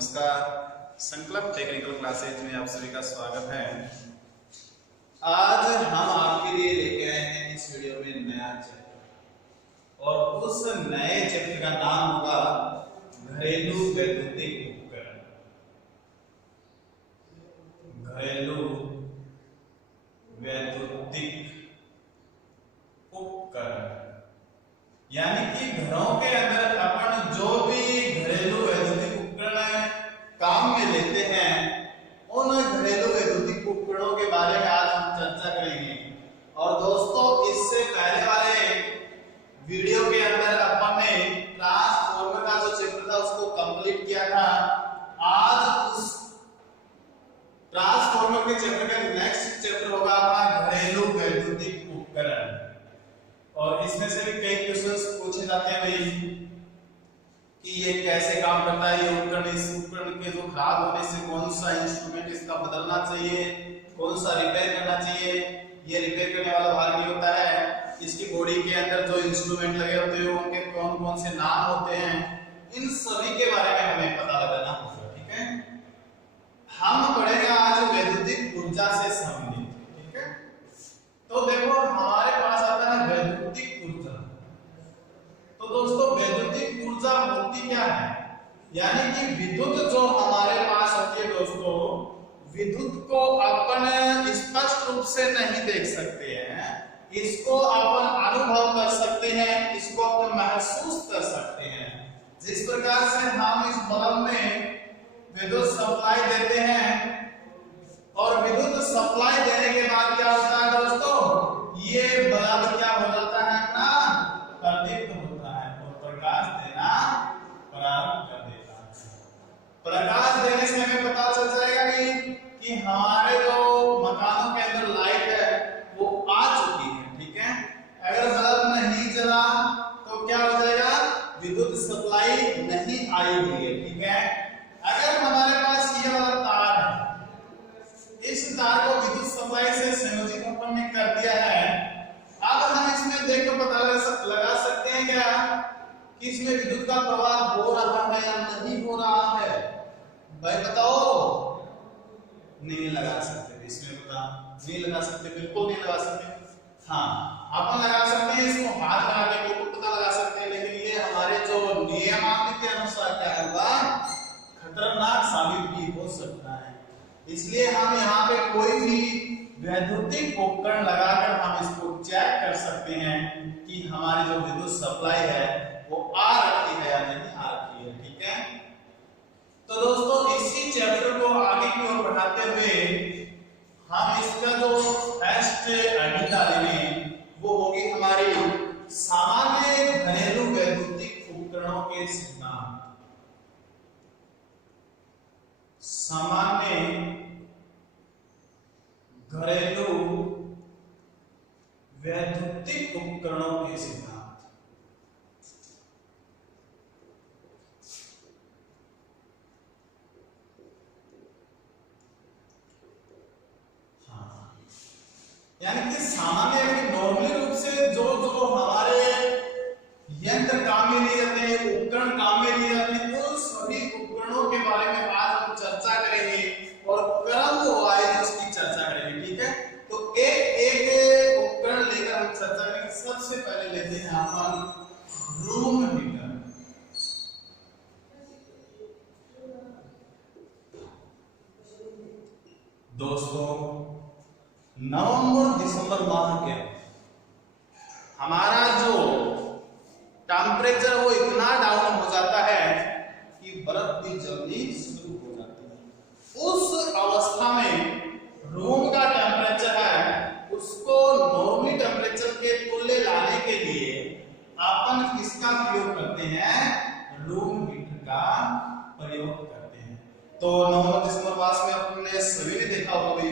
नमस्कार। संकल्प technical classes में आप सभी का स्वागत है। आज हम आपके लिए लेके आए हैं इस वीडियो में नया चैप्टर और उस नए चैप्टर का नाम होगा घरेलू वैद्युतिक उपकरण। घरेलू वैद्युतिक उपकरण यानी कि घरों के अंदर अपन जो भी घरेलू वैद्युतिक उपकरण काम में लेते हैं उन घरेलू वैद्युतिक उपकरणों के बारे में आज हम चर्चा करेंगे। और दोस्तों, इससे पहले वाले वीडियो के अंदर अपन ने ट्रांसफार्मर का जो चैप्टर था उसको कंप्लीट किया था। आज उस ट्रांसफार्मर के चैप्टर का नेक्स्ट चैप्टर होगा अपना घरेलू वैद्युतिक उपकरण। और इसमें से भी कई क्वेश्चंस पूछे जाते हैं भाई कि ये कैसे काम करता है, ये उपकरण, इस उपकरण के जो खराब होने से कौन सा इंस्ट्रूमेंट इसका बदलना चाहिए, कौन सा रिपेयर करना चाहिए, ये रिपेयर करने वाला भाग नहीं होता है, इसकी बॉडी के अंदर जो इंस्ट्रूमेंट लगे होते हैं उनके कौन कौन से नाम होते हैं, इन सभी के बारे में हमें पता लगाना होगा। ठीक है, हम पढ़ेंगे आज वैद्युतिक ऊर्जा से संबंधित। ठीक है, तो देखो हमारे पास आता है वैद्युतिक ऊर्जा। तो दोस्तों, वैद्युतिक ऊर्जा होती क्या है? यानी कि विद्युत जो हमारे पास होती है दोस्तों, विद्युत को अपन स्पष्ट रूप से नहीं देख सकते हैं, इसको अपन अनुभव कर सकते हैं, इसको अपन महसूस कर सकते हैं। जिस प्रकार से हम इस बल्ब में विद्युत सप्लाई देते हैं और विद्युत सप्लाई देने के बाद क्या होता है दोस्तों, ये बल्ब क्या हो जाता है ना, प्रदीप्त होता है और प्रकाश देना प्रारंभ कर देता है। प्रकाश देने से हमें पता चल जाएगा कि हमारे जो मकानों के अंदर लाइट है वो आ चुकी है। ठीक है, अगर बल्ब नहीं जला तो क्या हो जाएगा, विद्युत सप्लाई नहीं आई हुई है। ठीक है, अगर हमारे पास ये वाला तार है, इस तार को विद्युत सप्लाई से संयोजित अपन ने कर दिया है। अब हम इसमें देखकर पता लगा सकते हैं क्या कि इसमें विद्युत का प्रवाह हो रहा है या नहीं हो रहा है? भाई बताओ। नहीं लगा सकते, इसमें पता नहीं लगा सकते, बिल्कुल नहीं लगा सकते। हाँ, अपन लगा सकते हैं, इसको हाथ लगा के बिल्कुल पता लगा सकते हैं, लेकिन ये हमारे जो नियमावली के अनुसार क्या होगा, खतरनाक साबित भी हो सकता है। इसलिए हम यहाँ पे कोई भी वैद्युतिक उपकरण लगाकर हम इसको चेक कर सकते हैं कि हमारी जो विद्युत सप्लाई है वो आ रखी है या नहीं आ रखी है। ठीक है, तो दोस्तों इसी चैप्टर को आगे की ओर बढ़ाते हुए हम इसका जो फर्स्ट हेडिंग डालेंगे वो होगी हमारी सामान्य घरेलू वैद्युतिक उपकरणों के सिद्धांत। सामान्य घरेलू वैद्युतिक उपकरणों के सिद्धांत। हाँ, यानी कि सामान्य नॉर्मली रूप से जो जो हमारे यंत्र काम में लिए जाते हैं, उपकरण काम में लिए जाते हैं, उन सभी उपकरणों के बारे में आज हम चर्चा करेंगे और क्रम वाइज उसकी चर्चा करेंगे। ठीक है, तो एक एक उपकरण लेकर हम चर्चा करेंगे। सबसे पहले लेते हैं अपन रूम हीटर। दोस्तों, नवंबर दिसंबर माह के हमारा जो टेम्परेचर वो इतना डाउन हो जाता है कि बर्फ भी जल्दी शुरू हो जाती है। उस अवस्था में रूम का टेम्परेचर है उसको नॉर्मल टेम्परेचर के तुल्य लाने के लिए अपन किसका प्रयोग करते हैं, रूम हीटर का प्रयोग करते हैं। तो नवंबर दिसंबर मास में आपने सभी ने देखा होगा भाई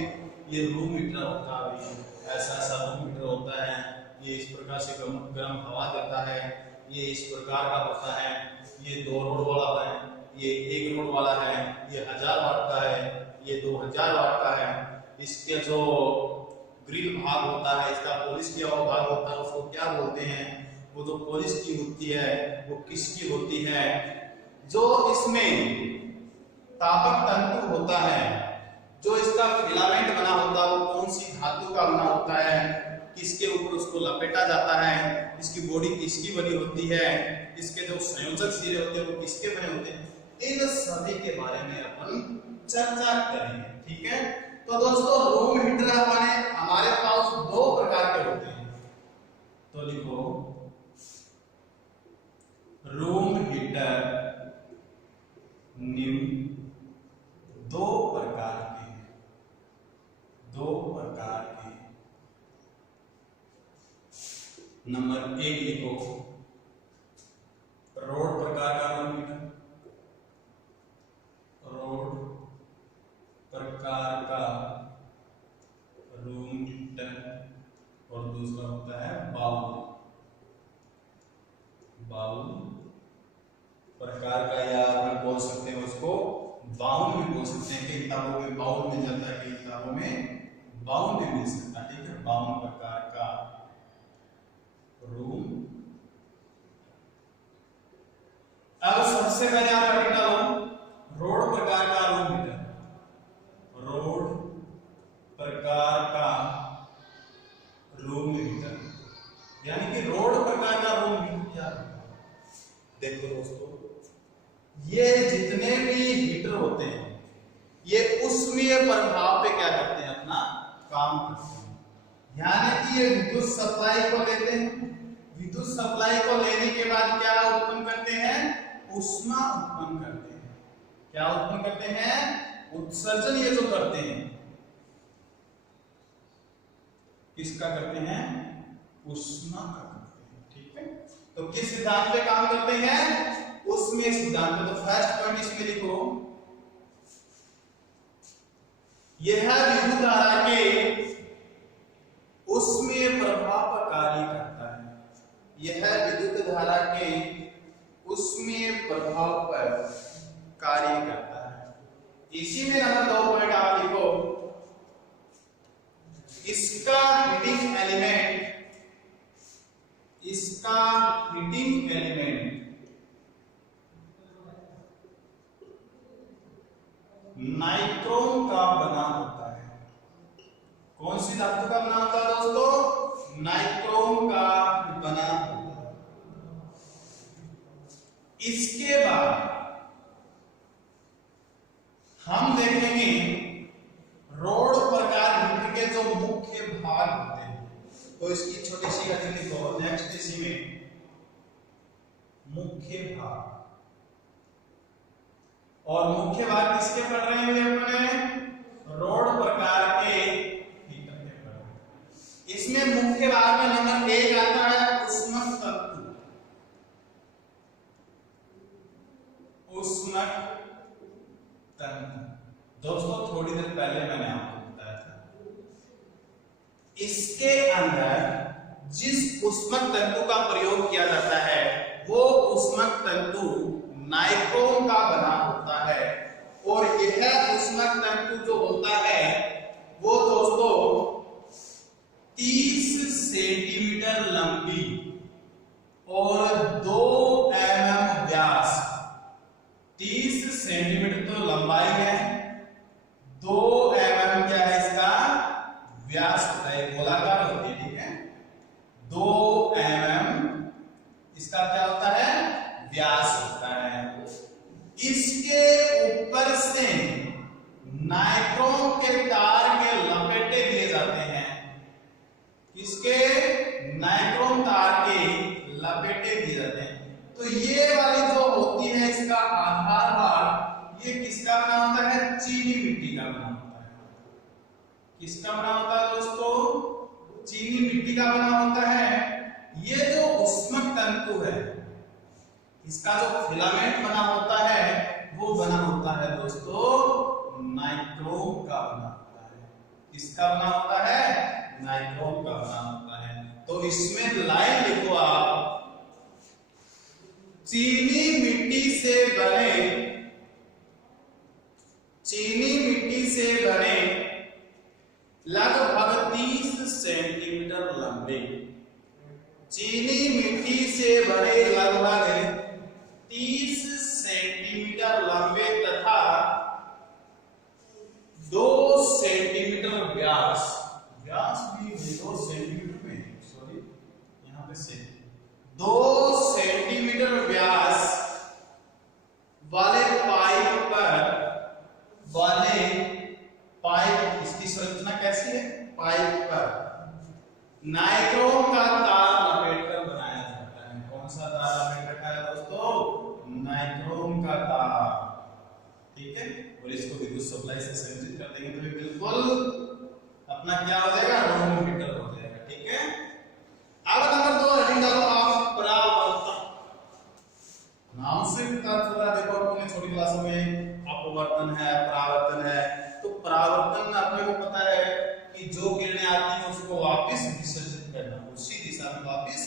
ये रूम हीटर होता है, ऐसा रूम हीटर होता है, ये इस प्रकार से गर्म हवा देता है, ये इस प्रकार का होता है, ये 2 रोड वाला है, ये 1 रोड वाला है, ये 1000 वाट का है, ये 2000 वाट का है। इसके जो ग्रिल भाग होता है, इसका पॉलिश किया हुआ भाग होता है, उसको क्या बोलते हैं? वो जो पॉलिश की होती है वो किसकी होती है? जो इसमें तापक तंतु होता है, जो इसका फिलामेंट बना होता है वो कौन सी धातु का बना होता है, किसके ऊपर उसको लपेटा जाता है, इसकी बॉडी किसकी बनी होती है, इसके जो संयोजक सिरे होते हैं वो किसके बने होते हैं, इन सभी के बारे में अपन चर्चा करेंगे। ठीक है, तो दोस्तों रूम हीटर हमारे पास दो प्रकार के होते हैं, तो लिखो रूम हीटर निम्न दो प्रकार के नंबर एक लिखो रोड प्रकार का रूम हीटर, रोड प्रकार का रूम हीटर, और दूसरा होता है बाउल प्रकार का, या अपन बोल सकते हैं उसको बाउल भी बोल सकते हैं। कई किताबों में बाउल मिल जाता है, कई किताबों में बाउल भी मिल सकता है। ठीक है, बाउल प्रकार का रूम। अब सबसे पहले आप रट डालो रोड प्रकार का रूम हीटर, रोड प्रकार का रूम हीटर, यानी कि रोड प्रकार का रूम हीटर क्या है? देखो दोस्तों, ये जितने भी हीटर होते हैं ये उष्मीय प्रभाव पे क्या करते हैं, अपना काम करते हैं। यानी कि ये विद्युत सप्लाई को लेते हैं, विद्युत सप्लाई को लेने के बाद क्या उत्पन्न करते हैं, ऊष्मा उत्पन्न करते हैं। क्या उत्पन्न करते हैं, उत्सर्जन ये जो करते हैं, किसका करते हैं, ऊष्मा का करते हैं। ठीक है, तो किस सिद्धांत पे काम करते हैं, उसमें सिद्धांत। तो फर्स्ट पॉइंट इसमें लिखो, यह विद्युत धारा के उसमें प्रभाव पर कार्य करता है, यह विद्युत धारा के उसमें प्रभाव पर कार्य करता है। इसी में नंबर 2 पॉइंट आप लिखो, इसका हीटिंग एलिमेंट नाइक्रोम का बना होता है। कौन सी धातु का बना होता है दोस्तों, नाइक्रोम का बना होता है। इसके बाद हम देखेंगे रोड प्रकार हीटर के जो मुख्य भाग होते हैं, तो इसकी छोटी सी हेडिंग लिखो नेक्स्ट, इसी में मुख्य भाग। और मुख्य भाग किसके पढ़ रहे हैं अपने, रोड प्रकार के हीटर के पढ़ रहे हैं। इसमें मुख्य भाग में नंबर 1 आता है ऊष्मक तंतु, ऊष्मक तंतु। दोस्तों थोड़ी देर पहले मैंने आपको बताया था, इसके अंदर जिस ऊष्मक तंतु का प्रयोग किया जाता है वो ऊष्मक तंतु नाइक्रोम का बना होता है। और यह ऊष्मक तंतु जो होता है वो दोस्तों 30 सेंटीमीटर लंबी और 2 mm व्यास, 30 सेंटीमीटर तो लंबाई है, 2 mm क्या है इसका व्यास होता है, गोलाकार होती है। ठीक है, 2 mm इसका क्या होता है, व्यास होता है। इसके ऊपर से नाइक्रोम के तार के लपेटे दिए जाते हैं, किसके, नाइक्रोम तार के लपेटे दिए जाते हैं। तो ये वाली जो होती है इसका आधार भाग, ये किसका बना होता है, चीनी मिट्टी का बना होता है। किसका बना होता है दोस्तों, चीनी मिट्टी का बना होता है। ये जो ऊष्मक तंतु है इसका जो फिलामेंट बना होता है वो बना होता है दोस्तों नाइक्रोम का बना होता है। किसका बना होता है, नाइक्रोम का बना होता है। तो इसमें लाइन लिखो आप, चीनी मिट्टी से बने लगभग 30 सेंटीमीटर लंबे, चीनी मिट्टी से बने लगभग 30 सेंटीमीटर लंबे तथा से 2 सेंटीमीटर व्यास वाले पाइप इसकी संरचना कैसी है? पाइप पर नाइक्रोम का तार लपेटकर बनाया जाता है। कौन सा तार लपेट रखा है दोस्तों? नाइक्रोम का तार। ठीक है, और इसको विद्युत सप्लाई से संयोजित कर देंगे तो ये बिल्कुल अपना क्या हो जाएगा? रोम मीटर हो जाएगा। ठीक है, अब नंबर 2 हेडिंग डालो आप परावर्तक। नाम से पता चला, देखो अपने छोटी क्लासों में अपवर्तन है, परावर्तन है। तो परावर्तन में अपने को पता है कि जो किरणें आती हैं उसको वापस विसर्जित करना, उसी दिशा में वापस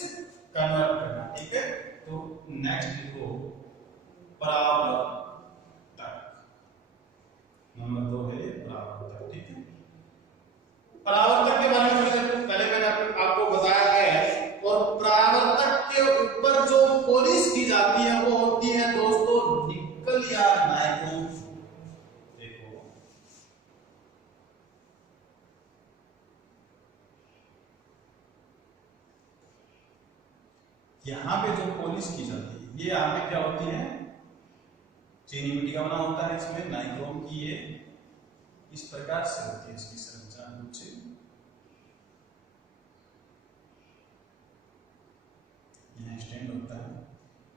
कन्वर्ट करना। ठीक है, तो नेक्स्ट लिखो परावर्तक। नंबर 2 है परावर्तक। ठीक है, परावर्तक के बारे में पहले मैंने आपको बताया है। और परावर्तक के ऊपर जो पॉलिश की जाती है वो होती है दोस्तों निकल या नाइक्रोम। देखो यहां पे जो पॉलिश की जाती है, ये यहां पे क्या होती है? चीनी मिट्टी का बना होता है। इसमें नाइक्रोम की ये इस प्रकार से होती है इसकी संरचना कुछ यहाँ स्टैंड होता है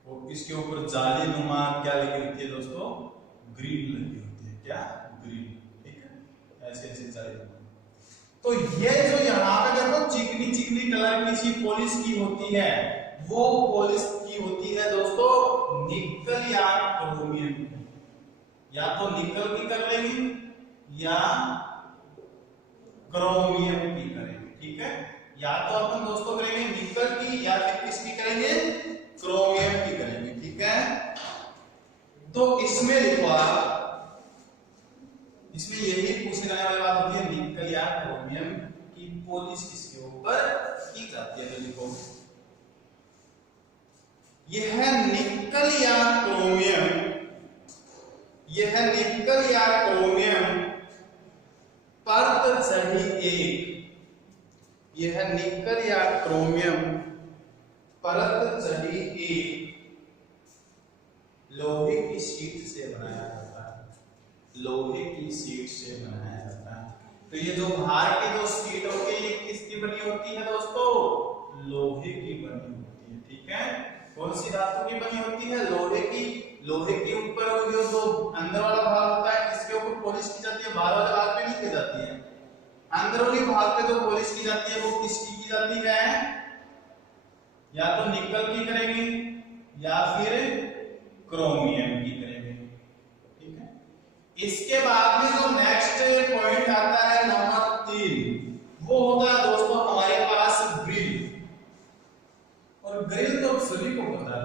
और इसके ऊपर जाली नुमा क्या लगी होती है दोस्तों? ग्रिल लगी होती है। क्या? ग्रिल। ठीक है, ऐसे ऐसे जाली नुमा। तो ये जो यहाँ पे देखो चिकनी चिकनी कलर की सी पॉलिश की होती है, वो पॉलिश की होती है दोस्तों निकल या क्रोमियम। या तो निकल की कर लेंगे या क्रोमियम की करेंगे। ठीक है, या तो अपन दोस्तों करेंगे निकल की या फिर किसकी करेंगे? क्रोमियम की करेंगे। ठीक है, तो इसमें लिखो आप, इसमें यही पूछने जाने वाली बात होती है निकल या क्रोमियम की पॉलिश किसके ऊपर की जाती है। तो लिखो यह निकल या क्रोमियम, यह निकल या क्रोमियम परत चढ़ी एक, यह निकल या क्रोमियम परत चढ़ी एक लोहे की शीट से बनाया जाता है। लोहे की शीट से बनाया जाता है। तो ये जो बाहर की जो शीट होती है ये किसकी बनी होती है दोस्तों? लोहे की बनी होती है। ठीक है, कौन सी धातु की बनी होती है? लोहे की। लोहे के ऊपर जो अंदर वाला भाग होता है इसके ऊपर पॉलिश की जाती है, बाहर वाले भाग पे नहीं की जाती है। अंदरूनी भाग पे जो पॉलिश की जाती है वो किसकी की जाती है? या तो निकल की करेंगे या फिर क्रोमियम की करेंगे। ठीक है, इसके बाद में जो नेक्स्ट पॉइंट आता है नंबर 3, वो होता है दोस्तों हमारे पास ग्रिल। और ग्रिल तो सभी को पता है,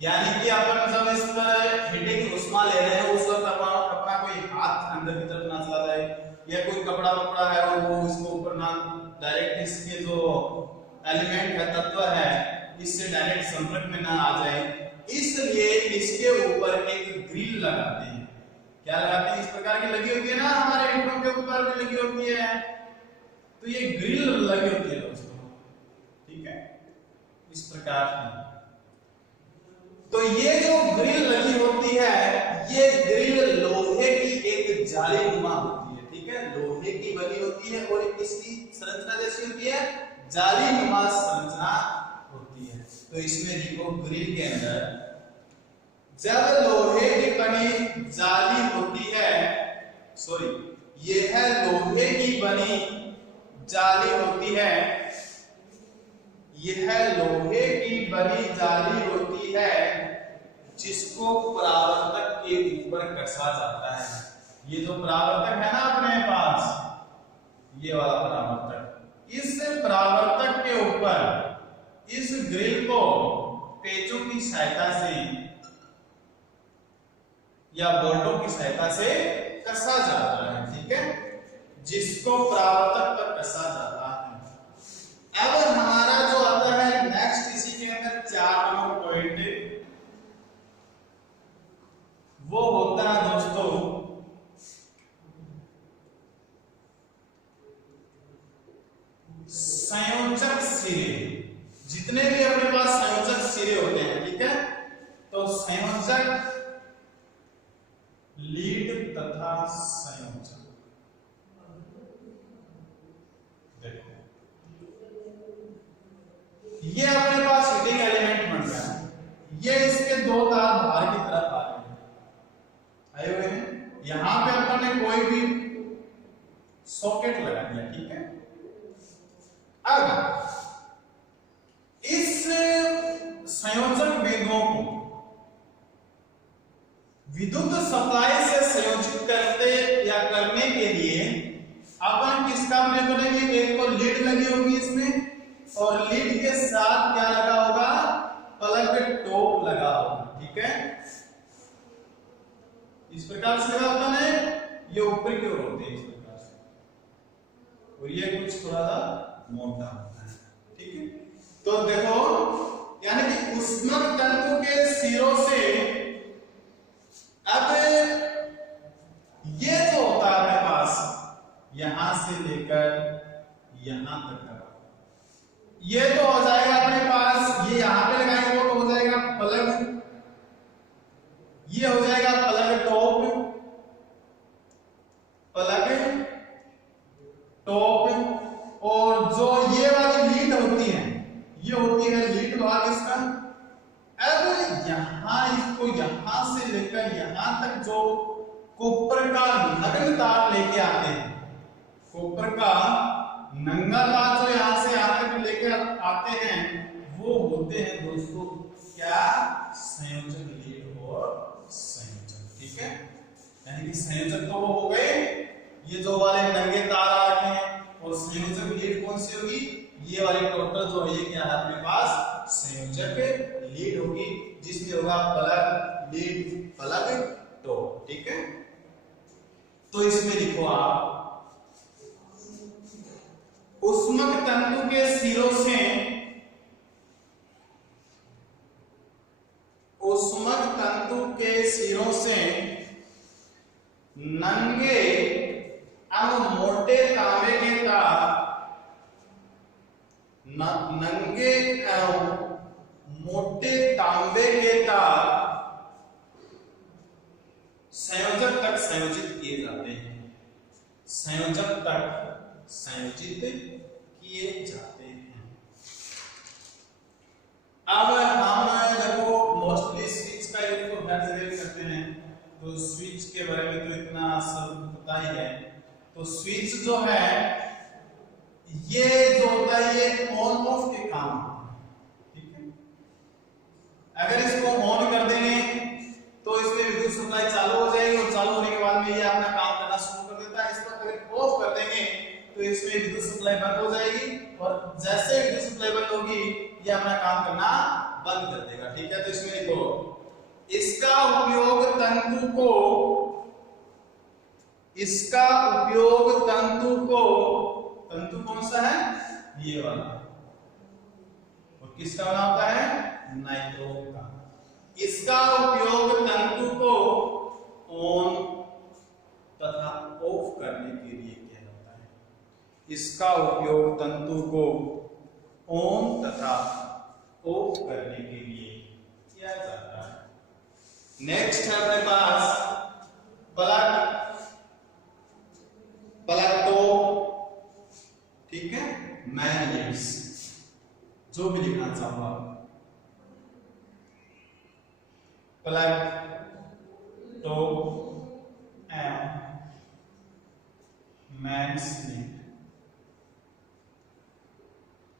यानी कि अपन जब इस पर हीटिंग उष्मा ले रहे हैं उस वक्त अपना कोई हाथ अंदर की तरफ ना चला जाए, या कोई कपड़ा वपड़ा है और वो इसको ऊपर ना डायरेक्ट इसके जो एलिमेंट है, तत्व है, इससे डायरेक्ट संपर्क में ना आ जाए, इसलिए इसके ऊपर एक ग्रिल लगाते हैं। क्या लगाते हैं? इस प्रकार की लगी होती है ना, हमारे ईंटों के ऊपर भी लगी होती है, तो ये ग्रिल लगी होती है दोस्तों। ठीक है, इस प्रकार की। तो ये जो ग्रिल लगी होती है, ये ग्रिल लोहे की एक जाली नुमा होती है। ठीक है, लोहे की बनी होती है और इसकी संरचना जैसी होती है? जाली नुमा संरचना होती है। तो इसमें देखो ग्रिल के अंदर जब लोहे की बनी जाली होती है, सॉरी, यह लोहे की बनी जाली होती है, यह लोहे की बनी जाली होती है जिसको परावर्तक के ऊपर कसा जाता है। ये जो परावर्तक है ना अपने पास, ये वाला परावर्तक, इस परावर्तक के ऊपर इस ग्रिल को पेचों की सहायता से या बोल्टों की सहायता से कसा जाता है। ठीक है, जिसको परावर्तक पर कसा जाता है। अब हमारा जो आता है नेक्स्ट, इसी के अंदर 4 नंबर पॉइंट, वो होता है दोस्तों संयोजक सिरे। लीड तथा संयोजक। देखो ये अपने पास हीटिंग एलिमेंट बन रहा है, ये इसके दो तार बाहर की तरफ आ रहे हैं, आए हुए हैं। यहां पे अपन ने कोई भी सॉकेट लगा दिया, ठीक है। अब इस संयोजक बिंदुओं को विद्युत सप्लाई से संयोजित करते या करने के लिए अपन किसका प्रयोग करेंगे? एक तो लीड लगी होगी इसमें, और लीड के साथ क्या लगा होगा? प्लग टॉप लगा होगा, ठीक है। इस प्रकार से लगा होता है, ये ऊपर की ओर होते हैं इस प्रकार से, और ये कुछ थोड़ा सा मोटा होता है, ठीक है। तो देखो यानी कि ऊष्मक तंतु के सिरों से अब ये जो होता है अपने पास यहां से लेकर यहां तक का, ये तो हो जाएगा अपने पास, ये यहां पे लगाएंगे वो तो हो जाएगा प्लग, ये हो जाएगा प्लग टॉप, प्लग टॉप। और जो ये वाली लीड होती है, ये होती है लीड भाग इसका। अब यहां इसको यहां से लेकर यहां तक जो कॉपर का नग्न तार लेके आते हैं, कॉपर का नंगा तार जो यहां से यहां तक लेके आते हैं, वो होते हैं दोस्तों क्या? संयोजक लीड और संयोजक, ठीक है। यानी कि संयोजक तो वो हो गए ये जो वाले नंगे तार आ रहे हैं, और संयोजक लीड कौन सी होगी? ये वाली टोटल जो है क्या है अपने पास? संयोजक लीड होगी, जिसमें होगा प्लग लीड प्लग टॉप, ठीक है। तो इसमें लिखो आप ऊष्मक तंतु के सिरों से, ऊष्मक तंतु के सिरों से नंगे अब मोटे तांबे के तार, नंगे मोटे तांबे के तार संयोजक तक संयोजित किए जाते हैं, संयोजक तक संयोजित किए जाते हैं। अब हम देखो मोस्टली स्विच का यूज तो हर जगह करते हैं, तो स्विच के बारे में तो इतना सब पता ही है। तो स्विच जो है ये जो होता है ये ऑन ऑफ के काम, ठीक है। अगर इसको ऑन कर देंगे तो इसमें विद्युत सप्लाई चालू हो जाएगी, और चालू होने के बाद में ये अपना काम करना शुरू कर देता है। इसको अगर ऑफ कर देंगे तो इसमें विद्युत सप्लाई बंद हो जाएगी, और जैसे विद्युत सप्लाई बंद होगी ये अपना काम करना बंद कर देगा, ठीक है। तो इसमें लिखो इसका उपयोग तंतु को, इसका उपयोग तंतु को, तंतु कौन सा है? ये वाला, और किसका बना होता है? नाइट्रोन का। इसका उपयोग तंतु को ऑन तथा ऑफ करने के लिए किया जाता है, इसका उपयोग तंतु को ऑन तथा ऑफ करने के लिए किया जाता है। नेक्स्ट है अपने पास प्लग, प्लग टॉप, ठीक है। मैग्नेट्स जो भी लिखना चाहूंगा, प्लग टॉप एंड मैग्नेट।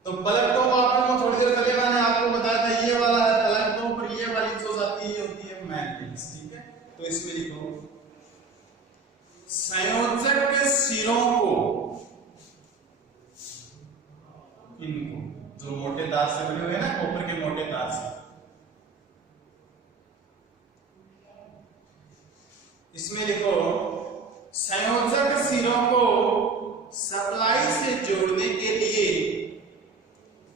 तो प्लग टॉप आपको थोड़ी देर पहले मैंने आपको बताया था, ये वाला है प्लग टॉप, और ये वाली जो जाती है होती है मैग्नेट्स, ठीक है। तो इसमें लिखो संयोजक के सिरों को, इनको जो मोटे तार से बने हुए हैं ना, कॉपर के मोटे तार से, इसमें लिखो संयोजक सिरों को सप्लाई से जोड़ने के लिए,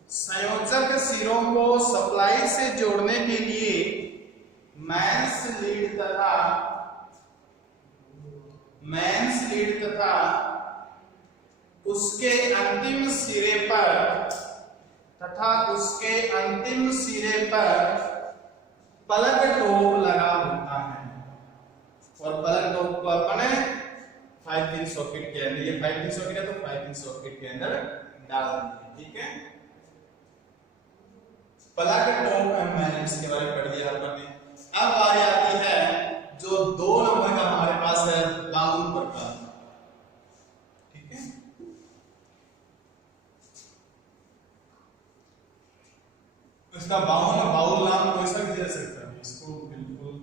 संयोजक सिरों को सप्लाई से जोड़ने के लिए मेंस लीड तथा उसके अंतिम सिरे पर प्लग टॉप लगा होता है, और प्लग टॉप को अपने 5 पिन सॉकेट के अंदर, ये 5 पिन सॉकेट है तो 5 पिन सॉकेट के अंदर डाल देंगे, ठीक है। प्लग टॉप एंड मैग्नेट्स के बारे में पढ़ लिया अपन ने। अब बारी आती है जो 2 नंबर का हमारे पास है बाउल प्रकार, ठीक है। इसका बाउल नाम कोई सा भी दे सकता है, इसको बिल्कुल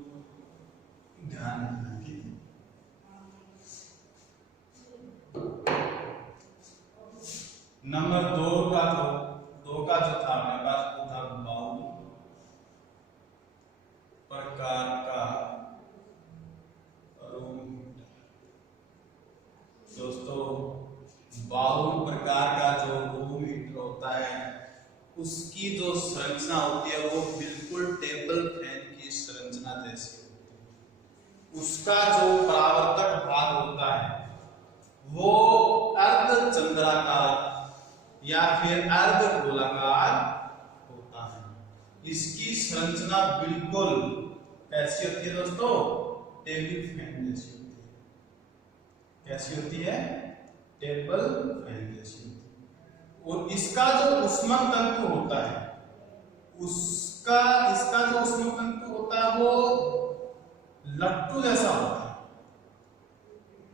ध्यान रखना, ठीक है। नंबर 2 का जो था हमारे पास वो था बाउल प्रकार का रूम हीटर। दोस्तों बाउल प्रकार का जो रूम हीटर होता है उसकी जो संरचना होती है वो बिल्कुल टेबल फैन की संरचना जैसी होती है। उसका जो परावर्तक भाग होता है वो अर्धचंद्राकार या फिर अर्धगोलाकार होता है। इसकी संरचना बिल्कुल कैसी होती है दोस्तों, टेबल फैन जैसी होती है। कैसी होती है, टेबल फैन जैसी होती है। और इसका जो ऊष्मक तंतु होता है इसका जो ऊष्मक तंतु होता है वो लट्टू जैसा होता है।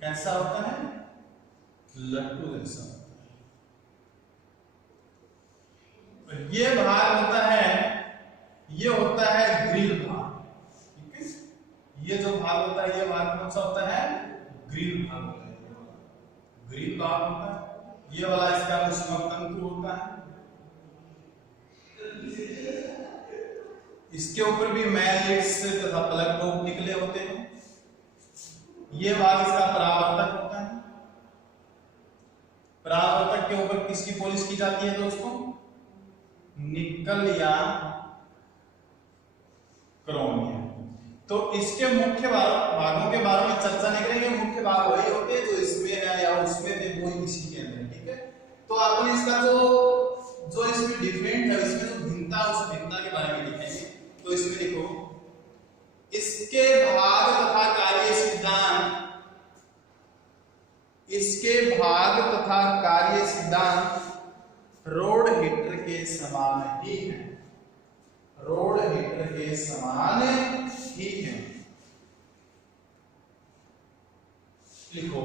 कैसा होता है, लट्टू जैसा होता है। ये भाग होता है, ये होता है ग्रिल भाग, ठीक है। ये जो भाग होता है ये भाग कौन सा होता है, ग्रिल भाग होता है। ग्रिल भाग होता है, ये वाला इसका ऊष्मक तंतु होता है। इसके ऊपर भी मैग्नेट्स तथा प्लग टॉप निकले होते हैं। ये भाग इसका परावर्तक होता है। परावर्तक के ऊपर किसकी पॉलिश की जाती है दोस्तों, निकल या क्रोमियम। तो इसके मुख्य भागों के बारे में चर्चा नहीं करेंगे। मुख्य भाग वही होते हैं जो इसमें है या उसमें थे, वो इसी के अंदर, ठीक है। तो आपने इसका जो इसमें डिफरेंट है, इसमें जो भिन्नता है उस भिन्नता के बारे में लिखेंगे। तो इसमें देखो, इसके भाग तथा कार्य सिद्धांत, इसके भाग तथा कार्य सिद्धांत रोड हीटर के समान ही है। रोड हीटर के समान ही है। लिखो,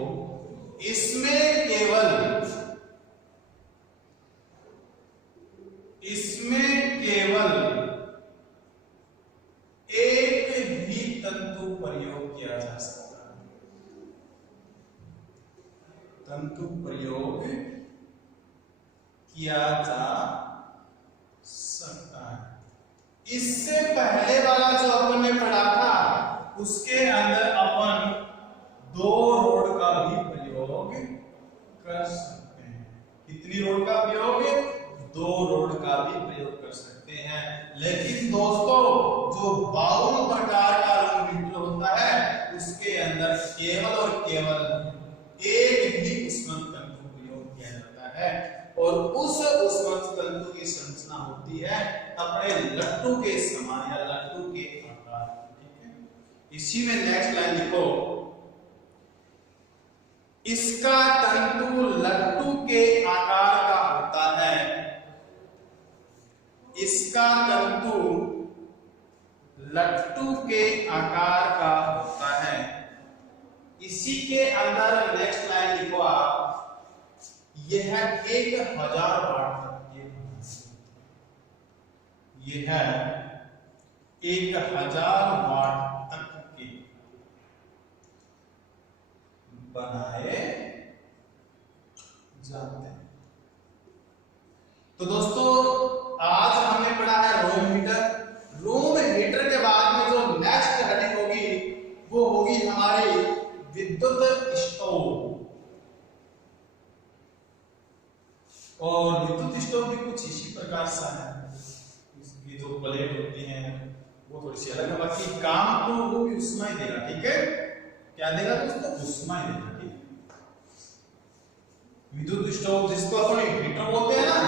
इसमें केवल एक ही तंतु प्रयोग किया जा सकता है। तंतु प्रयोग किया जा सकता है। इससे पहले वाला जो अपन ने पढ़ा था उसके अंदर अपन 2 रोड का भी प्रयोग कर सकते हैं। कितनी रोड का प्रयोग, 2 रोड का भी प्रयोग कर सकते हैं। लेकिन दोस्तों जो बाउल प्रकार का रूम हीटर होता है उसके अंदर केवल और केवल एक ही ऊष्मक तंतु प्रयोग किया जाता है और उस ऊष्मक तंतु की संरचना होती है अपने लट्टू के समान या लट्टू के आकार, ठीक है। इसी में नेक्स्ट लाइन लिखो, इसका तंतु लट्टू के आकार का होता है। इसका तंतु लट्टू के आकार का होता है। इसी के अंदर नेक्स्ट लाइन लिखो आप, यह 1000 वाट तक के, यह 1000 वाट तक के बनाए जाते हैं। तो दोस्तों आज हमने पढ़ा है रूम हीटर। रूम हीटर के बाद में जो नेक्स्ट हेडिंग होगी वो होगी हमारी विद्युत स्टोव। और विद्युत स्टोव भी कुछ इसी प्रकार सा है। इसकी जो प्लेट होती है वो थोड़ी सी अलग है, बाकी काम तो वो भी उष्मा ही देगा, ठीक है। क्या देगा दोस्तों, उष्मा ही देगा, ठीक है। विद्युत स्टोव जिसको अपन हीटर बोलते हैं ना,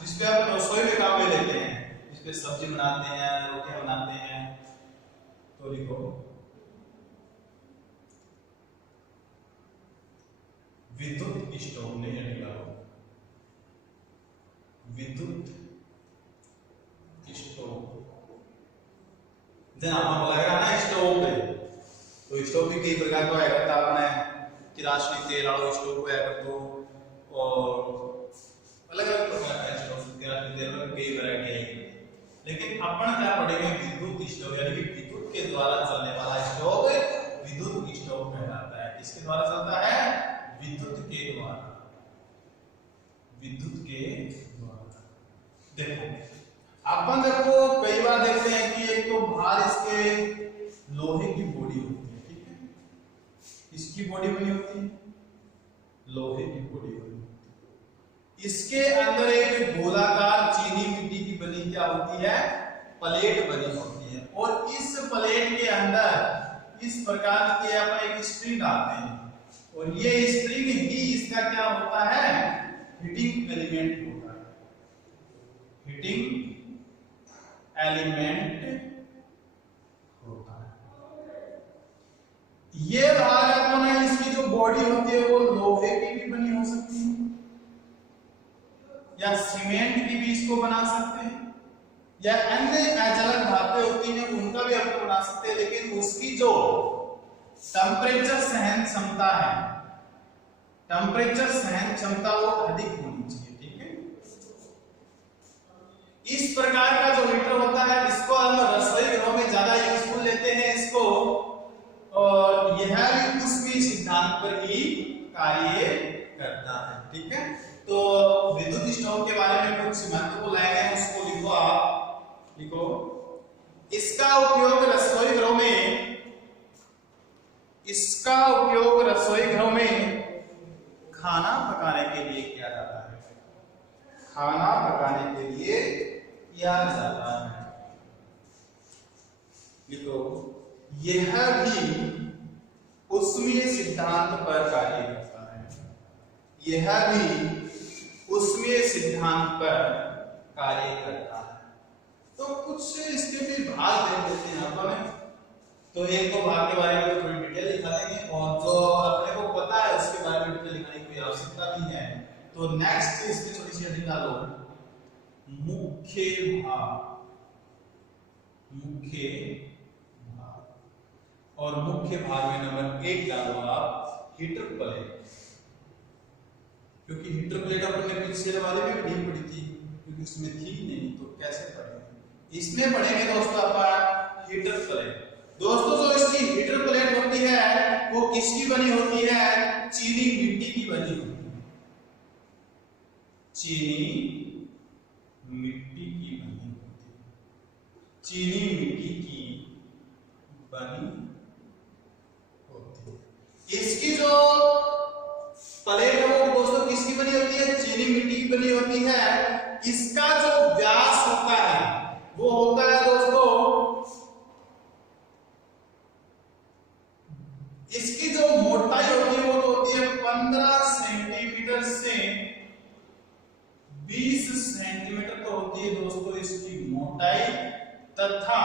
जिसपे अपन रसोई में काम में लेते हैं, जिसपे सब्जी बनाते हैं, रोटियां बनाते हैं। तो लिखो विद्युत स्टोव नहीं अगला विद्युत स्टोव जन आप बोला ना स्टोव पे तो स्टोव भी कई प्रकार का है करता अपने किरासन तेल वाला स्टोव है कर दो और अलग-अलग प्रकार का स्टोव किरासन तेल में कई वैरायटी है लेकिन अपन क्या पढ़ेंगे विद्युत स्टोव यानी कि विद्युत के द्वारा चलने वाला स्टोव विद्युत स्टोव कहलाता है। किसके द्वारा चलता है? विद्युत के द्वारा। विद्युत के द्वारा देखो अपन देखो कई बार देखते हैं कि एक तो बाहर इसके लोहे की बॉडी होती है, ठीक है, इसकी बॉडी बनी होती है, लोहे की बॉडी बनी होती है, इसके अंदर एक गोलाकार चीनी मिट्टी की बनी क्या होती है? प्लेट बनी होती है और इस प्लेट के अंदर इस प्रकार के अपन एक स्प्रिंग डालते हैं और ये स्प्रिंग ही इसका क्या होता है? हीटिंग एलिमेंट होता है। हीटिंग एलिमेंट होता है। ये भाग अपन इसकी जो बॉडी होती है वो लोहे की भी बनी हो सकती है या सीमेंट की भी इसको बना सकते हैं या अन्य अचलक धातुएं होती हैं उनका भी अपन बना सकते हैं, लेकिन उसकी जो टेम्परेचर सहन क्षमता है, टेम्परेचर सहन क्षमता वो अधिक होनी चाहिए, ठीक है। इस प्रकार का जो हीटर होता है इसको हम रसोई घरों में ज्यादा यूजफुल लेते हैं इसको और यह भी उस भी सिद्धांत पर ही कार्य करता है, ठीक है। तो विद्युत स्टोव के बारे में कुछ महत्वपूर्ण लाइन है उसको लिखो आप, लिखो इसका उपयोग रसोई घरों में, इसका उपयोग रसोई घरों में खाना पकाने के लिए किया जाता है, खाना पकाने के लिए किया जाता है। लिखो यह भी ऊष्मीय सिद्धांत पर कार्य करता है, यह भी ऊष्मीय सिद्धांत पर कार्य करता है। तो कुछ इसके भी भाग देख लेते हैं अपन, तो एक दो भाग के बारे में थोड़ी डिटेल दिखा देंगे और जो अपने को पता है उसके बारे में डिटेल दिखाने की कोई आवश्यकता नहीं है। तो नेक्स्ट इसमें छोटी सी हेडिंग डालो मुख्य भाग, मुख्य भाग और मुख्य भाग में नंबर 1 डालो आप हीटर प्लेट, क्योंकि हीटर प्लेट अपन ने पिछले वाले में भी पढ़ी थी क्योंकि उसमें थी नहीं तो कैसे पढ़ेंगे, इसमें पढ़ेंगे दोस्तों अपन हीटर प्लेट। दोस्तों जो इसकी हीटर प्लेट होती है वो किसकी बनी होती है? चीनी मिट्टी की बनी होती है, चीनी मिट्टी की बनी होती है, चीनी मिट्टी की बनी होती है। इसकी जो प्लेट है वो दोस्तों किसकी बनी होती है? चीनी मिट्टी की बनी होती है। इसका जो व्यास होता है वो होता है दोस्तों, इसकी जो मोटाई होती है वो तो होती है 15 सेंटीमीटर से 20 सेंटीमीटर तो होती है दोस्तों इसकी मोटाई, तथा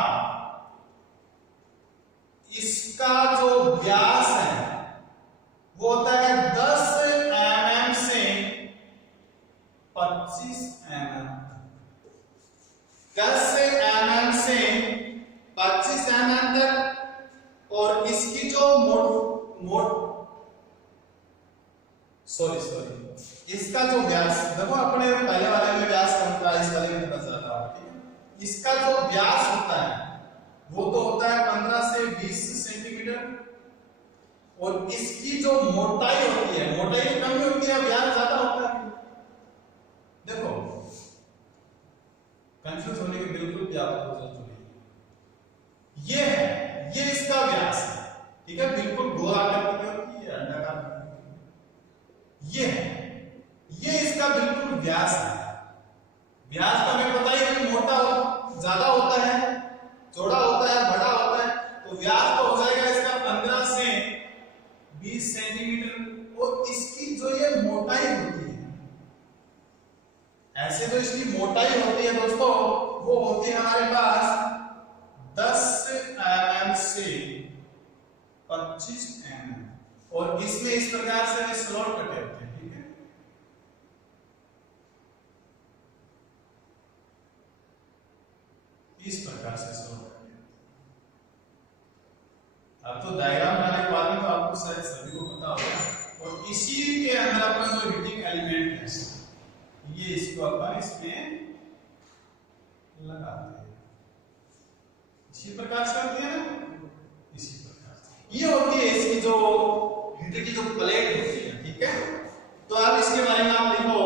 इसका जो व्यास है वो होता है 10 mm से 25 mm, 10 mm से 25 mm तक। और इसकी जो इसका जो व्यास देखो अपने पहले वाले में व्यास कम था, इस वाले में थोड़ा ज्यादा है, ठीक है। इसका जो व्यास होता है वो तो होता है 15 से 20 सेंटीमीटर और इसकी जो मोटाई होती है, मोटाई कम होती है व्यास ज्यादा होता है। देखो कंफ्यूज होने की बिल्कुल भी आपको जरूरत नहीं, ये है, ये इसका व्यास है, ठीक है, बिल्कुल गोलाकार की होती है, अंडाकार ये है, ये इसका बिल्कुल व्यास है। व्यास का हमें पता है कि मोटा ज्यादा होता है, चौड़ा होता है, बड़ा होता है, तो व्यास तो हो जाएगा इसका 15 से 20 सेंटीमीटर और इसकी जो ये मोटाई होती है, ऐसे तो इसकी मोटाई होती है दोस्तों वो होती है हमारे पास 10 mm से 25 mm, और इसमें इस प्रकार से स्लॉट कटे होते हैं, ठीक है। इस प्रकार से स्लॉट कटे। अब तो डायग्राम बनाने के बाद में तो आपको शायद सभी को पता होगा। और इसी के अंदर अपन जो हीटिंग एलिमेंट है ये इसको अपन इसमें लगाते हैं, इसी प्रकार से होती है ना, इसी प्रकार से। ये होती है इसकी जो हीटर की जो प्लेट होती है, ठीक है। तो आप इसके बारे में आप लिखो।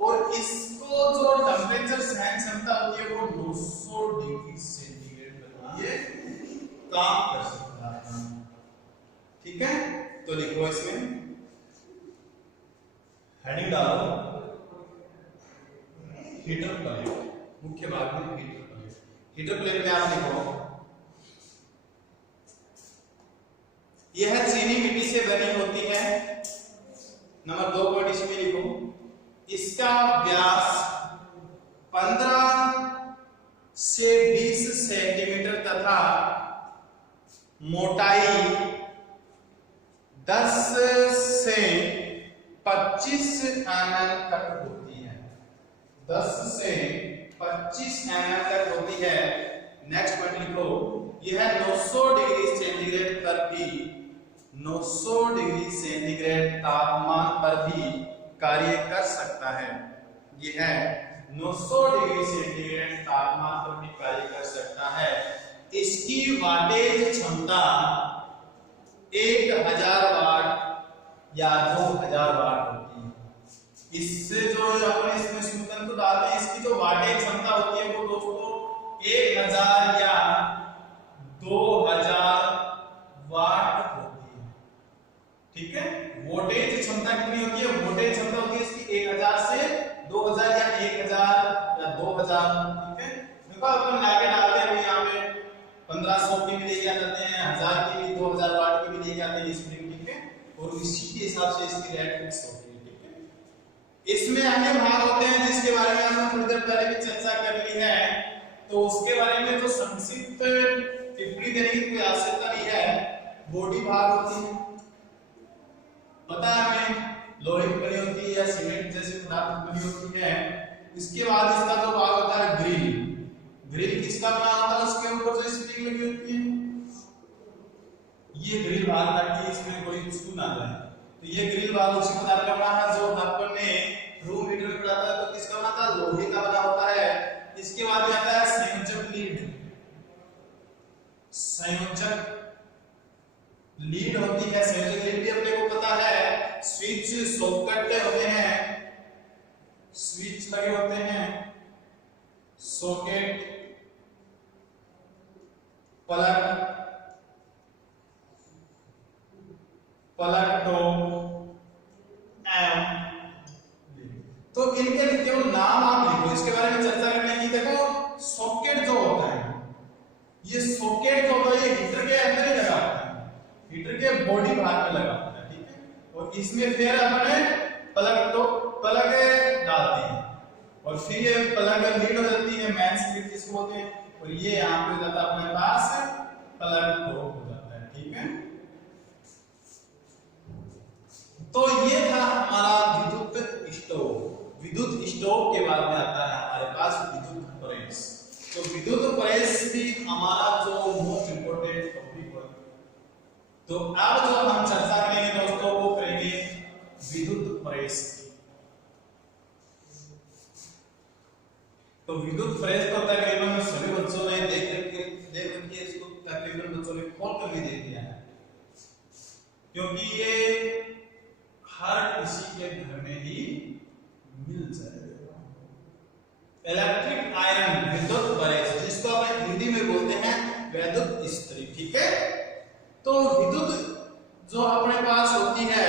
और इसको जो टेम्परेचर सहन क्षमता होती है वो 900 डिग्री सेंटीग्रेड तक ये काम कर सकता है, ठीक है। तो लिखो इसमें हेडिंग डालो हीटर प्लेट, मुख्य भाग में हीटर प्लेट। हीटर प्लेट में आप लिखो यह चीनी मिट्टी से बनी होती है। नंबर 2 पॉइंट इसमें लिखो इसका व्यास 15 से 20 सेंटीमीटर तथा मोटाई 10 से 25 mm तक होती है। 10 से 25 mm तक होती है। नेक्स्ट पॉइंट लिखो यह 900 डिग्री सेंटीग्रेड पर भी 900 डिग्री सेंटीग्रेड तापमान पर भी कार्य कर सकता है। यह 900 डिग्री सेंटीग्रेड तापमान पर भी कार्य कर सकता है। इसकी वाटेज क्षमता 1000 वाट या 2000 वाट होती है। इससे जो अपन इसमें सूत्र को डालते हैं इसकी जो वाटेज क्षमता होती है वो दोस्तों 1000 या 2000 वाट होती है, ठीक है। वोल्टेज क्षमता कितनी होती है? वोल्टेज क्षमता होती है इसकी 1000 से 2000 या 1000 या 2000, ठीक है। देखो अपन आगे डालते हैं यहाँ पे 1500 की भी लेके आते हैं, 1000 की भी, 2000 वाट की भी लेके आते हैं स्प्रिंग, ठीक है। और इसी के हिसाब से इसकी रेट फिक्स होती है, ठीक है। इसमें अन्य भाग होते हैं जिसके बारे में हमने थोड़ी देर पहले भी चर्चा कर ली है, तो उसके बारे में तो संक्षिप्त टिप्पणी देने की कोई आवश्यकता नहीं है। बॉडी भाग होती है, पता है हमें, लोहे की बनी होती है या सीमेंट जैसे पदार्थ बनी होती है। इसके बाद इसका जो भाग होता है ग्रिल, ग्रिल किसका बना होता है? उसके ऊपर जो स्प्रिंग लगी होती है, ये ग्रिल भाग ताकि इसमें कोई छू ना जाए। तो ये ग्रिल भाग उसी पदार्थ का बना है जो अपन ने रूम हीटर में पढ़ा था। तो किसका बना था? लोहे का बना होता है। इसके बाद में आता है संयोजक लीड। संयोजक लीड होती है, संयोजक लीड भी अपने को पता है। स्विच सॉकेट होते हैं, स्विच लगे होते हैं, सॉकेट, प्लग, टॉप, एम। तो इनके केवल नाम आप लिखो, इसके बारे में चर्चा करने की। देखो सॉकेट जो होता है, ये सॉकेट जो होता है ये हीटर के अंदर ही लगा होता है, हीटर के बॉडी भाग में लगा होता है, ठीक है। और इसमें फिर अपन प्लग डालते हैं और फिर ये प्लग लीड हो जाती है, मेंस लीड जिसको बोलते हैं। और ये यहाँ पे हो जाता है अपने पास प्लग टॉप हो जाता है, ठीक है। तो ये था हमारा विद्युत स्टोव। विद्युत स्टोव के बाद में आता है हमारे पास विद्युत प्रेस। तो विद्युत प्रेस भी हमारा जो मोस्ट इंपोर्टेंट टॉपिक है। तो अब जो हम चर्चा करेंगे दोस्तों वो करेंगे विद्युत प्रेस की। तो विद्युत प्रेस तो तकरीबन सभी बच्चों ने देख रखी इसको, तकरीबन बच्चों ने खोल कर भी देख लिया है, क्योंकि ये हर किसी के घर में ही मिल जाएगा। इलेक्ट्रिक आयरन, विद्युत प्रेस, जिसको अपन हिंदी में बोलते हैं विद्युत इस्त्री, ठीक है। तो विद्युत जो अपने पास होती है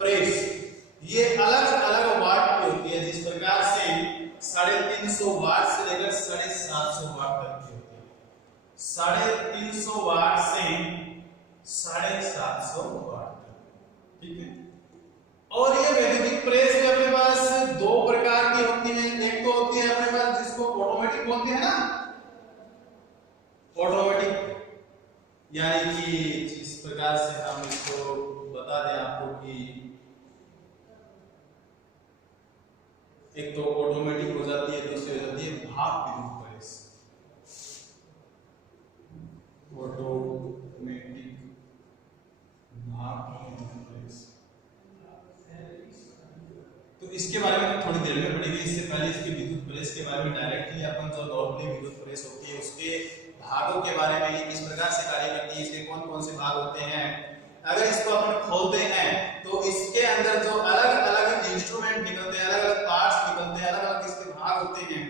प्रेस, ये अलग अलग वाट की होती है। जिस प्रकार से 350 वाट से लेकर 750 वाट तक की होती है। 350 वाट से 750 वाट तक, ठीक है। और ये वैद्युतिक प्रेस भी अपने पास 2 प्रकार की होती है। एक तो होती है अपने पास जिसको ऑटोमेटिक बोलते हैं ना, ऑटोमेटिक, यानी कि जिस प्रकार से हम इसको बता दें आपको कि एक तो ऑटोमेटिक हो जाती है, दूसरी हो जाती है भाप विद्युत प्रेस। ऑटोमेटिक भाप विद्युत प्रेस, तो इसके बारे में थोड़ी देर में पढ़ेंगे। इससे पहले इसकी विद्युत प्रेस के बारे में डायरेक्टली अपन जो नॉर्मली विद्युत प्रेस होती है उसके भागों के बारे में किस प्रकार से कार्य करती है, इसके कौन कौन से भाग होते हैं। अगर इसको अपन खोलते हैं तो इसके अंदर जो अलग अलग इंस्ट्रूमेंट निकलते हैं, अलग अलग पार्ट्स निकलते हैं, अलग अलग इसके भाग होते हैं,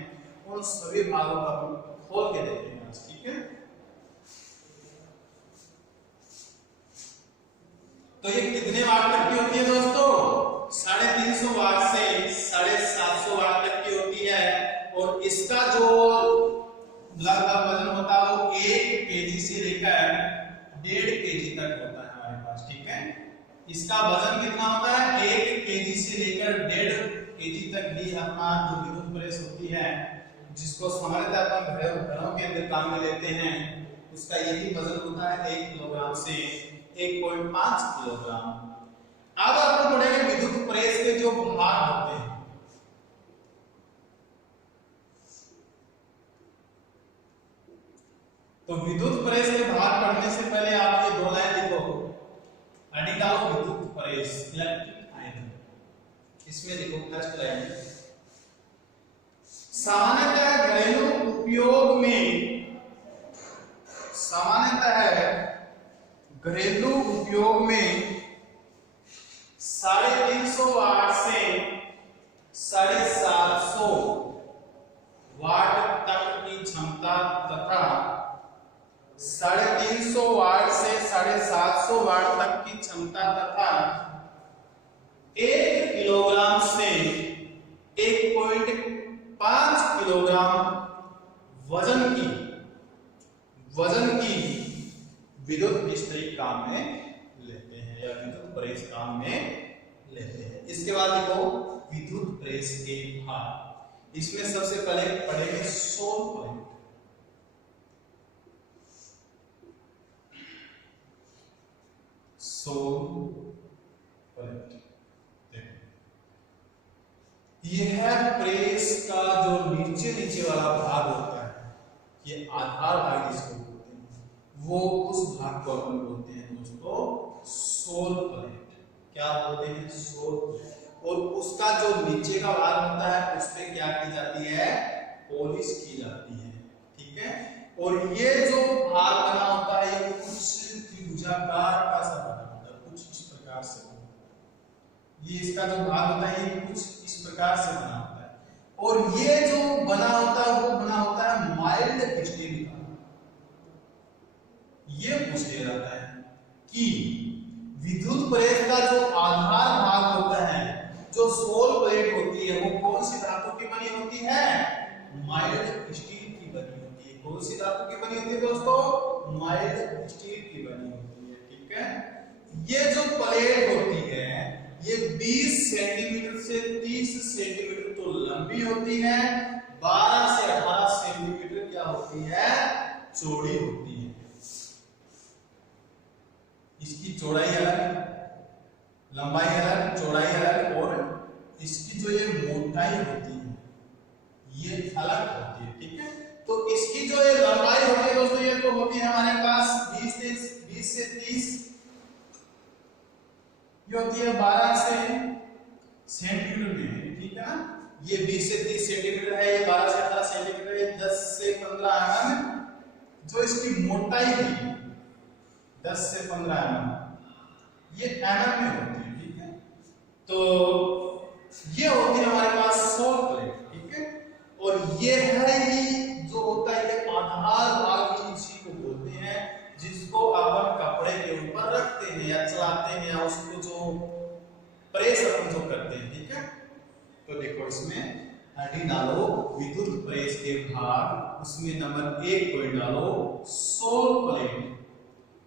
उन सभी भागों को अपन खोल के देखेंगे आज, ठीक है। तो ये कितने वाट तक की होती है दोस्तों? 350 वाट से 750 वाट तक की होती है, और इसका जो लगभग वजन होता है वो 1 केजी से लेकर 1.5 केजी तक होता है हमारे पास, ठीक है। इसका वजन कितना होता है? 1 केजी से लेकर 1.5 केजी तक भी अपना जो विद्युत प्रेस होती है, जिसको सामान्यतः अपन घरों के अंदर काम में लेते हैं, उसका यही वजन होता है 1 किलोग्राम से 1.5 किलोग्राम। अब अपन पढ़ेंगे विद्युत प्रेस के जो भाग होते हैं। तो विद्युत प्रेस के भाग पढ़ने से पहले आप ये 2 लाइन लिखो। अडिका विद्युत प्रेस, इलेक्ट्रिक आयरन, इसमें लिखो फर्स्ट लाइन, सामान्यतः घरेलू उपयोग में, सामान्यतः घरेलू उपयोग में 350 वाट से 750 वाट तक की क्षमता तथा 350 वाट से 750 वाट तक की क्षमता तथा 1 किलोग्राम से 1.5 किलोग्राम वजन की विद्युत स्त्री काम में लेते हैं या विद्युत प्रेस काम में लेते हैं। इसके बाद देखो विद्युत प्रेस के भाग। इसमें सबसे पहले पढ़ेंगे सोल प्लेट। सोल प्लेट यह प्रेस का जो नीचे वाला भाग होता है, ये आधार भाग जिसको बोलते हैं, वो उस भाग को अपन बोलते हैं दोस्तों सोल प्लेट। क्या बोलते हैं? Soul plate. और उसका जो नीचे का भाग होता है उस पे क्या की जाती है? पॉलिश की जाती है, ठीक है। और ये जो भाग बना होता है ये कुछ त्रिभुजाकार का सा बना होता है, कुछ इस प्रकार से। ये इसका जो भाग होता है ये कुछ इस प्रकार से बना होता है, और ये जो बना होता है वो बना होता है माइल्ड स्टील का। ये पूछ लिया जाता है कि विद्युत प्रेस का जो आधार भाग होता है, जो सोल प्लेट होती है, वो कौन सी धातु की बनी होती है? माइल्ड स्टील की बनी होती है। कौन सी धातु की बनी होती है दोस्तों? माइल्ड स्टील की बनी होती है, ठीक है। ये जो प्लेट होती है ये 20 सेंटीमीटर से 30 सेंटीमीटर तो लंबी होती है, 12 से 18 सेंटीमीटर क्या होती है? चौड़ी होती है। इसकी चौड़ाई अलग, लंबाई अलग, चौड़ाई अलग, और इसकी जो ये मोटाई होती है ये अलग होती है, ठीक है। तो इसकी जो ये लंबाई होती है दोस्तों, ये तो होती है हमारे पास 20 से 30, ये होती है 12 से सेंटीमीटर में, ठीक है ना। ये 20 से 30 सेंटीमीटर है, ये 12 से 18 सेंटीमीटर है, 10 से 15 mm जो इसकी मोटाई है, 10 से 15 mm, ये mm में होती है, ठीक है। तो ये होती है हमारे पास सोल प्लेट, ठीक है। और ये है ही जो होता है ये आधार भाग भी इसी को बोलते हैं, जिसको अपन कपड़े के ऊपर रखते हैं या चलाते हैं या उसको जो प्रेस अपन जो करते हैं, ठीक है। तो देखो इसमें हेडिंग डालो विद्युत प्रेस के भाग, उसमें नंबर 1 पॉइंट डालो सोल प्लेट,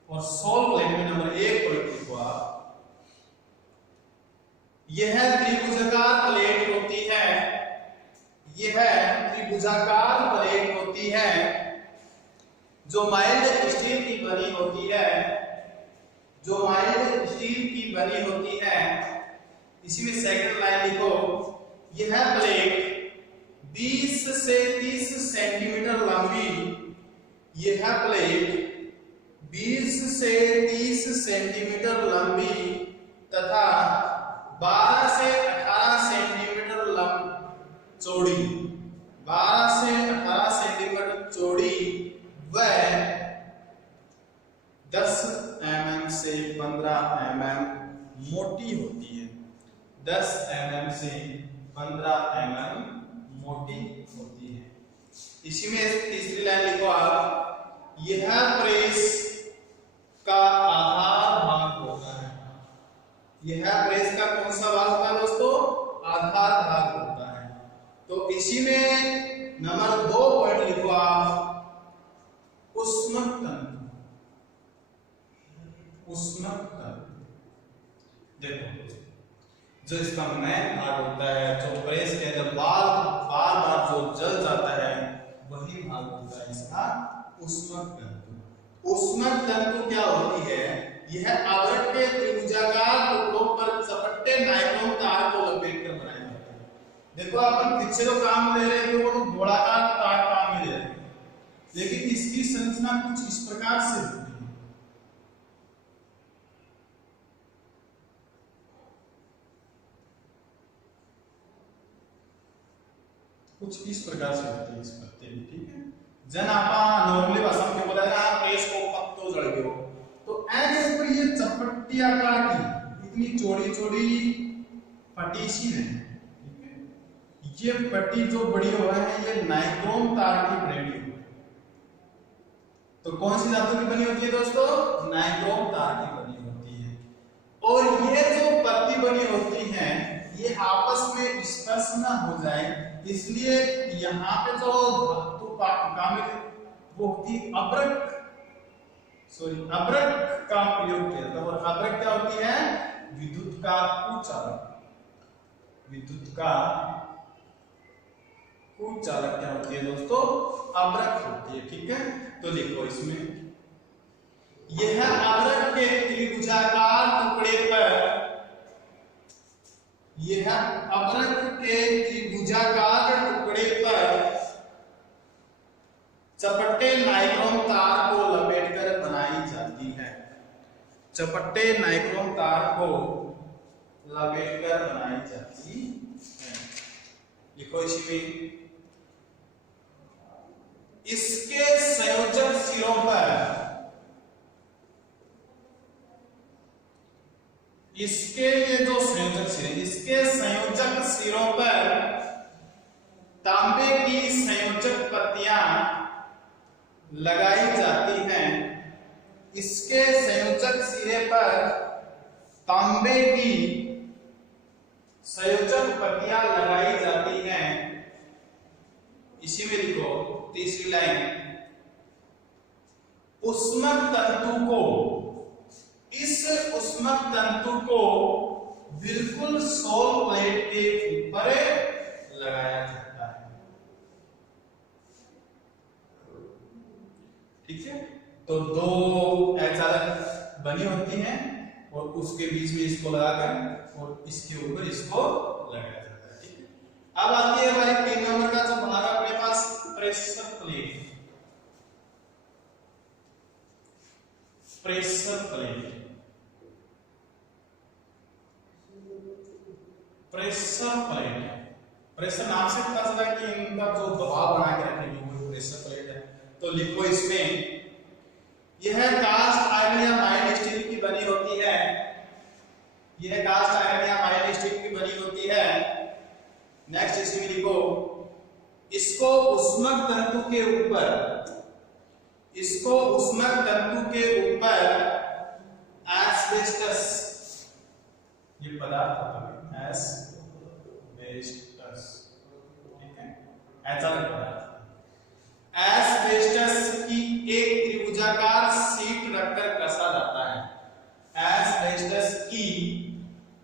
और सोल प्लेट में नंबर 1 पॉइंट लिखो आप। यह त्रिभुजाकार प्लेट होती है, यह त्रिभुजाकार प्लेट होती है जो माइल्ड स्टील की बनी होती है, जो माइल्ड स्टील की की बनी होती है। इसी में सेकंड लाइन लिखो, यह प्लेट 20 से 30 सेंटीमीटर लंबी, यह प्लेट 20 से 30 सेंटीमीटर लंबी तथा 12 से 18 सेंटीमीटर चौड़ी, 12 से 18 सेंटीमीटर चौड़ी व 10 mm से 15 mm मोटी होती है। 10 mm से 15 mm मोटी होती है। इसी में तीसरी लाइन लिखो आप, यह प्रेस का आधार भाग होता है। यह प्रेस का कौन सा भाग होता है दोस्तों? आधार भाग होता है। तो इसी में नंबर 2 पॉइंट लिखो आप, ऊष्मक तंतु। ऊष्मक तंतु देखो, जो इसका मेन भाग होता है, जो प्रेस के अंदर बार बार जो जल जाता है, वही भाग होता है इसका ऊष्मक तंतु। ऊष्मक तंतु क्या होती है? यह आवरण के त्रिभुजाकार टुकड़ों पर चपटे नायलॉन तार को लपेट कर बनाया जाता है। देखो अपन पीछे तो काम ले रहे हैं, वो तो गोलाकार तार काम में ले रहे हैं, लेकिन इसकी संरचना कुछ इस प्रकार से होती है। कुछ इस प्रकार से होती है इस पत्ते में, ठीक है। जन आपा नॉर्मली भाषा में बोला है आप प्रेस को पत्तो जड़ गयो, तो ऐसे ऊपर ये चपट्टी आकार की इतनी चौड़ी चौड़ी पट्टी सी है, ठीक है। ये पट्टी जो बड़ी हुआ है, ये नाइक्रोम तार की बनी हुई है। तो कौन सी धातु की बनी होती है दोस्तों? नाइक्रोम तार की बनी होती है। और ये जो पत्ती बनी होती है, ये आपस में स्पर्श न हो जाए, इसलिए यहाँ पे जो धातु वो होती अब्रक, अब्रक का प्रयोग किया जाता है। और अब्रक क्या होती है? विद्युत का कुचालक। विद्युत का कुचालक क्या होती है दोस्तों? अब्रक होती है, ठीक है। तो देखो इसमें, यह अब्रक के त्रिभुजाकार टुकड़े पर, यह अब्रक के त्रिभुजाकार टुकड़े पर चपटे नाइक्रोम तार को लपेटकर बनाई जाती है। चपटे नाइक्रोम तार को लपेटकर बनाई जाती है। लिखो इसी में, इसके संयोजक सिरों पर, इसके ये जो संयोजक सिरे, इसके संयोजक सिरों पर तांबे की संयोजक पत्तियां लगाई जाती हैं। इसके संयोजक सिरे पर तांबे की संयोजक पत्तियां लगाई जाती हैं। इसी में लिखो तीसरी लाइन, ऊष्मक तंतु को, इस ऊष्मक तंतु को बिल्कुल सोल प्लेट के ऊपर लगाया जाता है, ठीक है। तो दो चालक बनी होती हैं और उसके बीच में इसको लगाकर और इसके ऊपर इसको लगाया जाता है, ठीक है। अब आती है हमारी 3 नंबर का जो भाग अपने पास, pressure plate. Pressure plate, pressure plate, pressure नाम से पता चला कि इनका जो दबाव बना के रखेंगे वो प्रेशर प्लेट है। तो लिखो इसमें, यह कास्ट आयरन या माइल्ड स्टील की बनी होती है। यह कास्ट आयरन या माइल्ड स्टील की बनी होती है। नेक्स्ट इसमें लिखो, इसको ऊष्मक तंतु के ऊपर, इसको ऊष्मक तंतु के ऊपर एस्बेस्टस, ये पदार्थ होता है एस्बेस्टस, ठीक है, ऐसा लगता है। एस्बेस्टस की एक त्रिभुजाकार शीट रखकर कसा जाता है। एस्बेस्टस की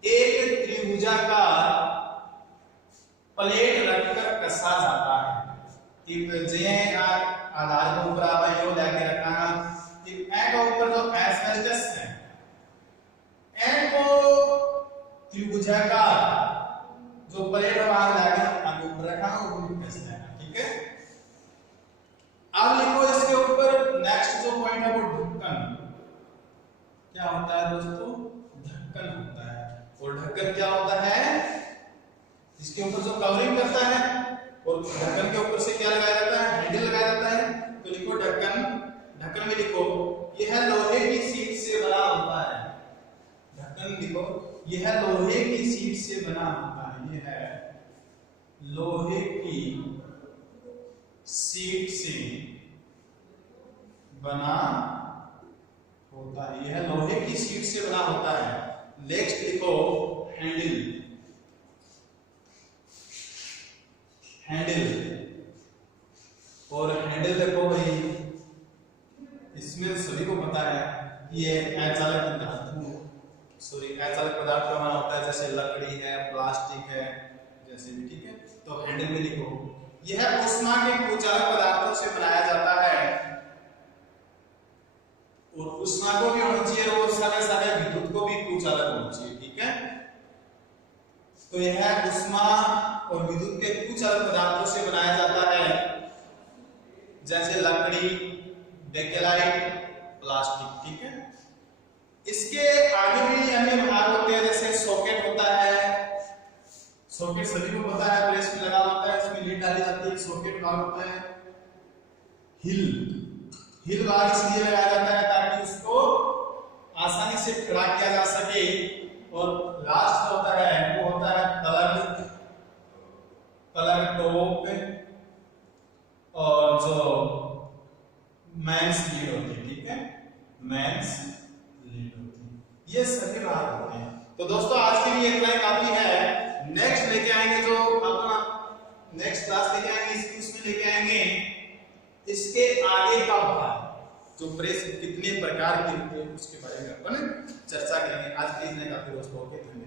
एक त्रिभुजाकार प्लेट रखकर कसा जाता है। जे आधार के ऊपर आप यो लेके रखना, ए के ऊपर जो एस्बेस्टस है, ए को त्रिभुजाकार जो प्लेट वहां लाके आगे ऊपर रखा है वो भी कैसे है, ठीक है। अब लिखो इसके ऊपर नेक्स्ट जो पॉइंट है वो ढक्कन। क्या होता है दोस्तों? ढक्कन होता है। और ढक्कन क्या होता है? इसके ऊपर जो कवरिंग करता है, और ढक्कन के ऊपर से क्या लगाया जाता है? हैंडल लगाया जाता है। तो लिखो ढक्कन। ढक्कन में लिखो यह लोहे की सीट से बना होता है। ढक्कन लिखो यह लोहे की सीट से बना होता है। यह है लोहे की सीट से बना होता है। यह लोहे की सीट से बना होता है। नेक्स्ट लिखो हैंडल। हैंडल और हैंडल देखो भाई, इसमें सभी को पता है कि ये अचालक धातु अचालक पदार्थ का बना होता है, जैसे लकड़ी है, प्लास्टिक है, जैसे भी, ठीक है। तो हैंडल में लिखो यह ऊष्मा के कुचालक पदार्थों से बनाया जाता है। और ऊष्मा को भी होना चाहिए और सारे विद्युत को भी कुचालक होना चाहिए, ठीक है। तो यह ऊष्मा और विद्युत के कुचालक पदार्थों से बनाया जाता है, जैसे लकड़ी, बेकेलाइट, प्लास्टिक, ठीक है। इसके आगे भी अन्य भाग होते हैं, जैसे सॉकेट होता है। सॉकेट सभी को पता है, प्रेस में लगा होता है, उसमें लीड डाली जाती है, सॉकेट भाग होता है। हिल भाग इसलिए लगाया जाता है ताकि उसको आसानी से खड़ा किया जा सके। और लास्ट होता है वो होता है प्लग टॉप, और जो मेंस लीड होती है, ठीक है, मेंस लीड होती है। ये सभी भाग होते हैं। तो दोस्तों आज के लिए इतना ही काफी है। नेक्स्ट लेके आएंगे जो अपना नेक्स्ट क्लास लेके आएंगे, इसमें लेके आएंगे इसके आगे का भाग, जो प्रेस कितने प्रकार के होते हैं उसके बारे में अपन चर्चा करेंगे। आज के लिए इतना काफी दोस्तों, ओके, धन्यवाद।